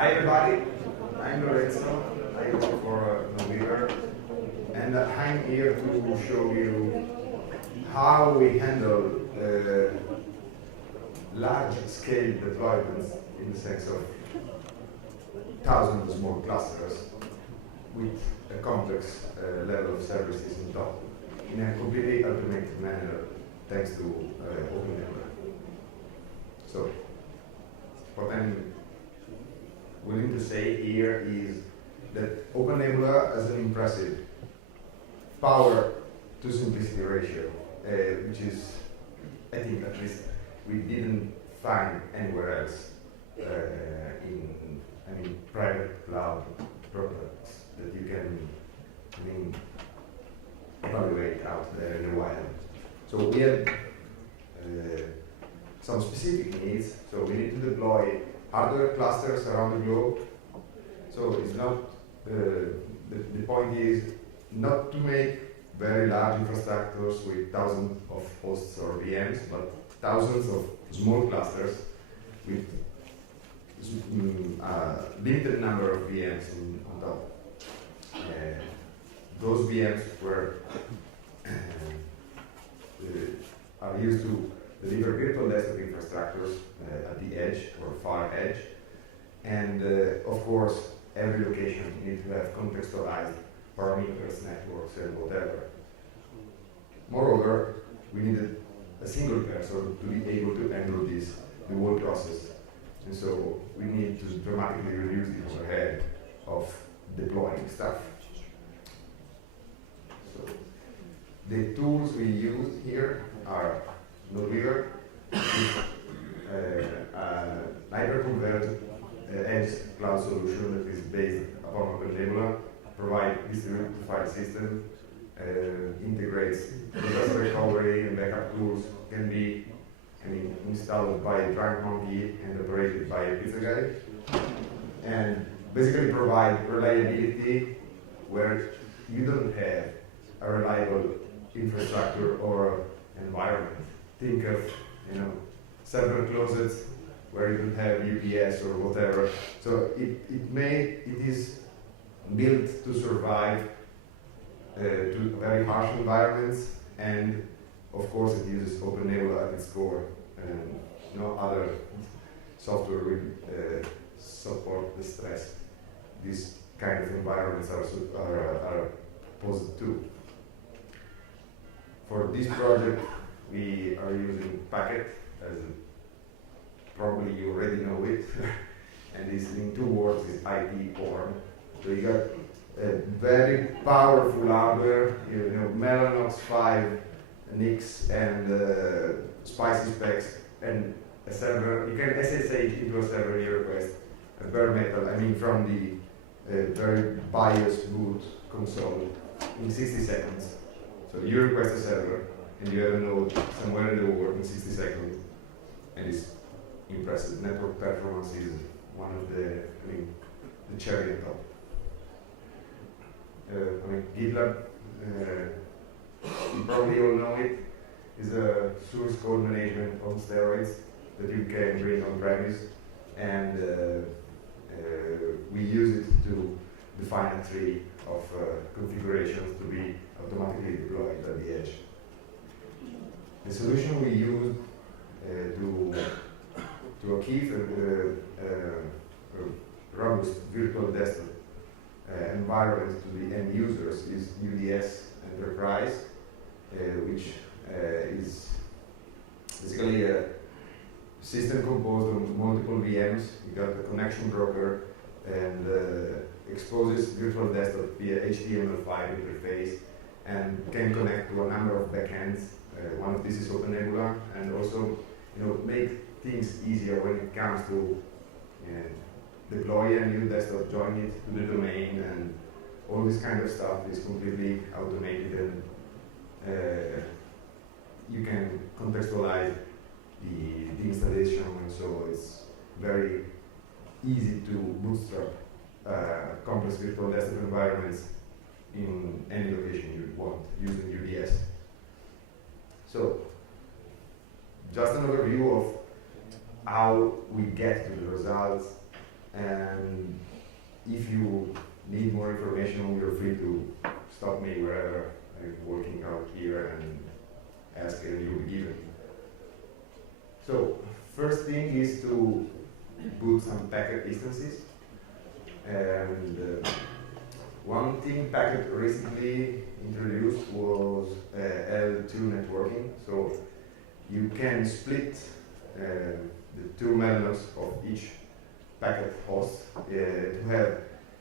Hi everybody, I'm Lorenzo, I work for NodeWeaver, and I'm here to show you how we handle large-scale deployments in the sense of thousands of small clusters with a complex level of services on top in a completely automated manner thanks to OpenNebula. So, what I'm willing to say here is that OpenNebula has an impressive power to simplicity ratio, which is, I think, at least we didn't find anywhere else in private cloud products that you can evaluate out there in the wild. So we had some specific needs. So we need to deploy hardware clusters around the globe. So it's not the point is not to make very large infrastructures with thousands of hosts or VMs, but thousands of small clusters with a limited number of VMs on top. Those VMs were are used to deliver virtual desktop infrastructures at the edge or far edge, and of course every location needs to have contextualized parameters, networks, and whatever. Moreover, we needed a single person to be able to handle the whole process, and so we need to dramatically reduce the overhead of deploying stuff. So the tools we use here are NodeWeaver, hyper-converged edge cloud solution that is based upon OpenNebula, provide distributed file system, integrates disaster recovery and backup tools, can be installed by a drunk monkey and operated by a pizza guy, and basically provide reliability where you don't have a reliable infrastructure or environment. Think of server closets where you don't have UPS or whatever. So it is built to survive to very harsh environments, and of course it uses OpenNebula at its core, and no other software will support the stress these kind of environments are posed to. For this project, we are using Packet, as probably you already know it, and it's in two words, is IT form. So you got a very powerful hardware, Mellanox 5 NICs and spicy specs, and a server. You can SSH into a server request, a bare metal, from the very BIOS boot console in 60 seconds. So you request a server, and you have a node somewhere in the world in 60 seconds, and it's impressive. Network performance is one of the cherry on top. GitLab, you probably all know it, is a source code management on steroids that you can bring on premise, and we use it to define a tree of configurations to be automatically deployed at the edge. The solution we use to achieve a robust virtual desktop environment to the end users is UDS Enterprise, which is basically a system composed of multiple VMs. You got a connection broker and exposes virtual desktop via HTML5 interface and can connect to a number of backends. One of these is OpenNebula, and also make things easier when it comes to deploy a new desktop, join it to the domain, and all this kind of stuff is completely automated, and you can contextualize the installation, and so it's very easy to bootstrap complex virtual desktop environments in any location you want using UDS. So, just an overview of how we get to the results And if you need more information, you're free to stop me wherever I'm working out here and ask, and you'll be given. So, first thing is to boot some packet instances. And one thing Packet recently introduced was L2 networking. So you can split the two melons of each packet host to have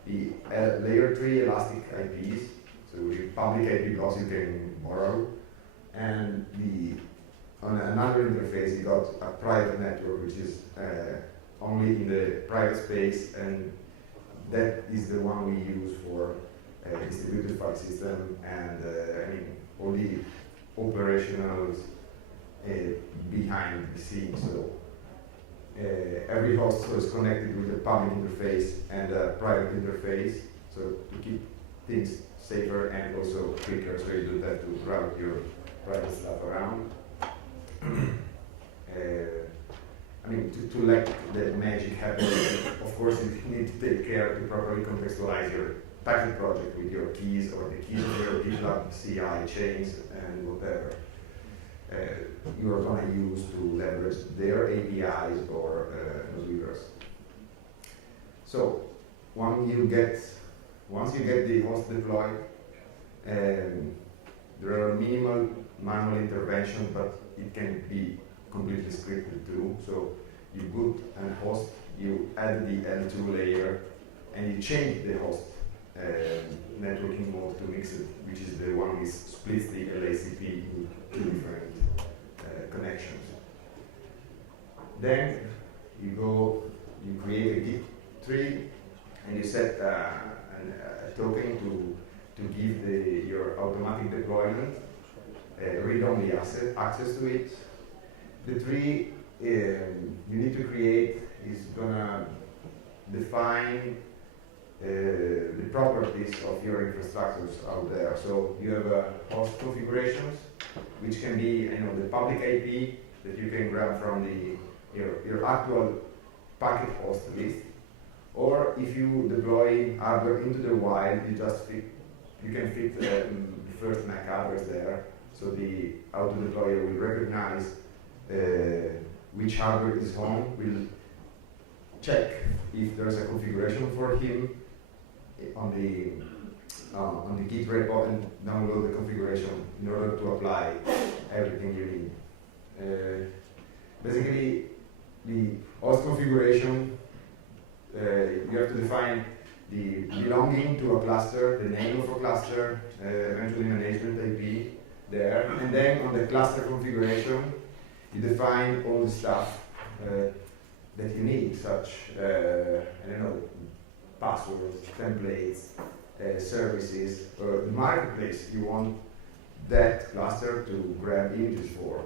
the layer 3 elastic IPs, so the public IP blocks you can borrow, and on another interface you got a private network which is only in the private space, and that is the one we use for distributed file system and all the operationals behind the scenes. So every host is connected with a public interface and a private interface, so to keep things safer and also quicker, so you don't have to route your private stuff around. To let the magic happen, of course you need to take care to properly contextualize your packet project with your keys or the keys of your GitLab CI chains and whatever you are going to use to leverage their APIs or NodeWeavers. So once you get the host deployed, there are minimal manual intervention, but it can be completely scripted too. So you boot a host, you add the L2 layer, and you change the host networking mode to mix it, which is the one which splits the LACP into two different connections. Then you create a Git tree, and you set a token to give your automatic deployment read-only access to it. The tree you need to create is going to define the properties of your infrastructures out there. So you have host configurations, which can be the public IP that you can grab from your actual packet host list, or if you deploy hardware into the wild, you can fit the first MAC address there. So the auto deployer will recognize which hardware is home, will check if there's a configuration for him on the Git repo and download the configuration in order to apply everything you need. Basically, the host configuration, you have to define the belonging to a cluster, the name of a cluster, eventually management IP there, and then on the cluster configuration, you define all the stuff that you need, such, passwords, templates, services, or the marketplace you want that cluster to grab images from.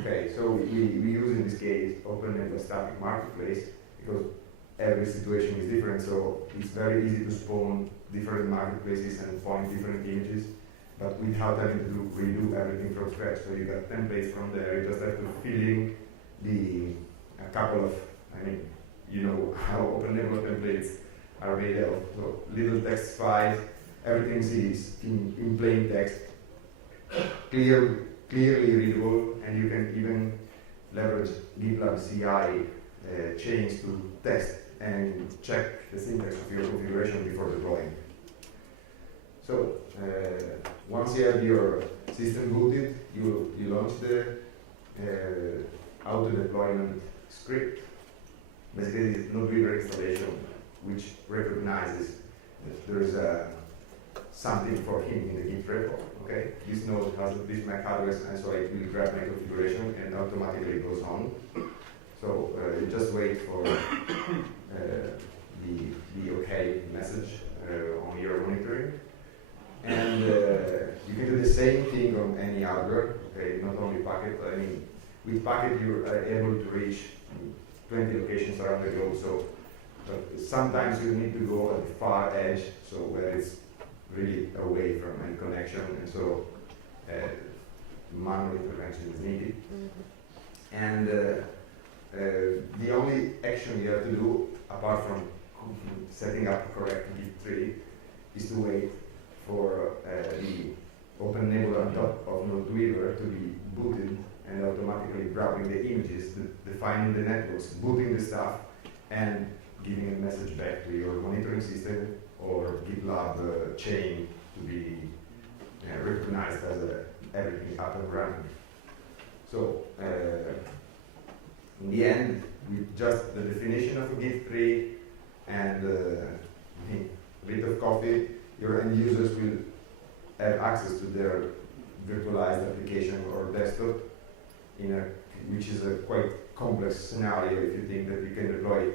Okay, so we use in this case OpenNebula static marketplace because every situation is different, so it's very easy to spawn different marketplaces and point different images, but without having to redo everything from scratch. So you got templates from there, you just have to fill in a couple of, how OpenNebula templates are made of. So little text files, everything is in plain text, clearly readable, and you can even leverage GitLab CI chains to test and check the syntax of your configuration before deploying. So once you have your system booted, you launch the auto deployment script. Basically, it's NodeWeaver installation, which recognizes that there is something for him in the Git repo. Okay, this node has this MAC address, and so it will grab my configuration and automatically goes on. So you just wait for the OK message on your monitoring. And you can do the same thing on any hardware, okay, not only Packet. With Packet you are able to reach 20 locations around the globe, so sometimes you need to go at the far edge, so where it's really away from any connection, and so manual intervention is needed. And the only action you have to do apart from setting up a correct Git tree, is to wait for the OpenNebula on top of NodeWeaver to be booted and automatically grabbing the images, defining the networks, booting the stuff, and giving a message back to your monitoring system or GitLab chain to be recognized as everything up and running. So, in the end, with just the definition of a Git tree and a bit of coffee, your end users will have access to their virtualized application or desktop, which is a quite complex scenario if you think that you can deploy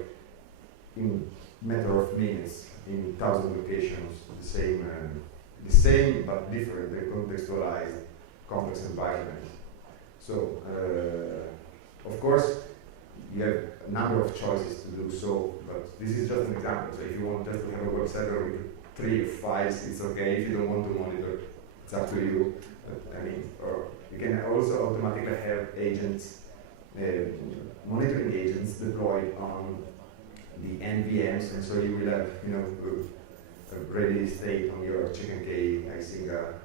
in a matter of minutes in 1,000 locations the same but different and contextualized complex environment. So, of course, you have a number of choices to do so, but this is just an example. So if you want just to have a web server with 3 files, it's okay. If you don't want to monitor, it's up to you. But, I mean, or you can also automatically have agents, monitoring agents deployed on the NVMs, and so you will have, a ready state on your Chicken K, Isinga,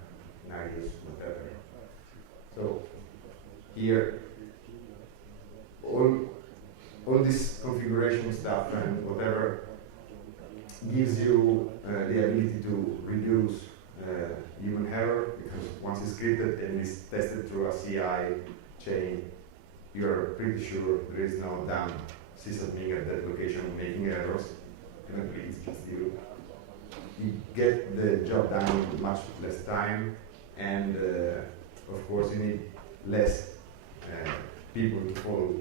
Nagios, whatever. So here, all this configuration stuff and whatever gives you the ability to reduce human error, because once it's scripted and it's tested through a CI chain, you're pretty sure there is no dumb sysadmin at that location making errors. Eventually, it's just you. You get the job done in much less time, and of course, you need less people to follow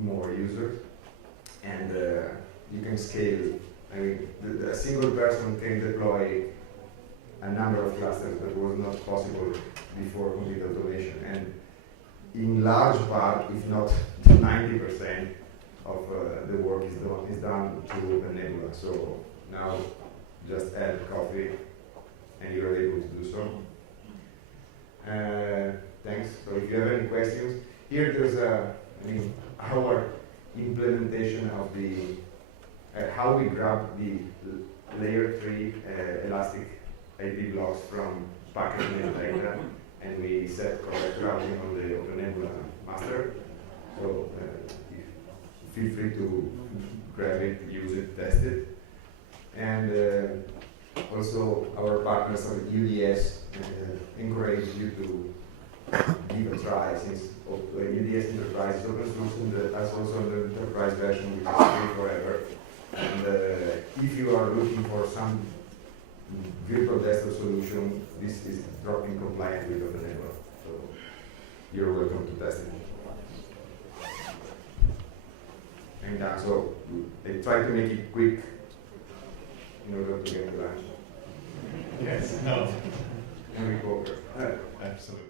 more users, and you can scale. I mean, a single person can deploy a number of clusters that was not possible before complete automation, and in large part, if not 90% of the work is done through OpenNebula. So now just add coffee, and you're able to do so. Thanks. So if you have any questions, here there's our implementation of the how we grab the layer 3 elastic IP blocks from packet data, and we set correct routing on the OpenNebula master. So feel free to grab it, use it, test it. And also our partners at UDS encourage you to give a try, since UDS Enterprise is open source and that's also an enterprise version which is free forever. And if you are looking for some virtual desktop solution, this is drop-in compliant with OpenNebula. So you're welcome to test it. And so I try to make it quick in order to get to lunch. Yes, no. And we go over. Absolutely.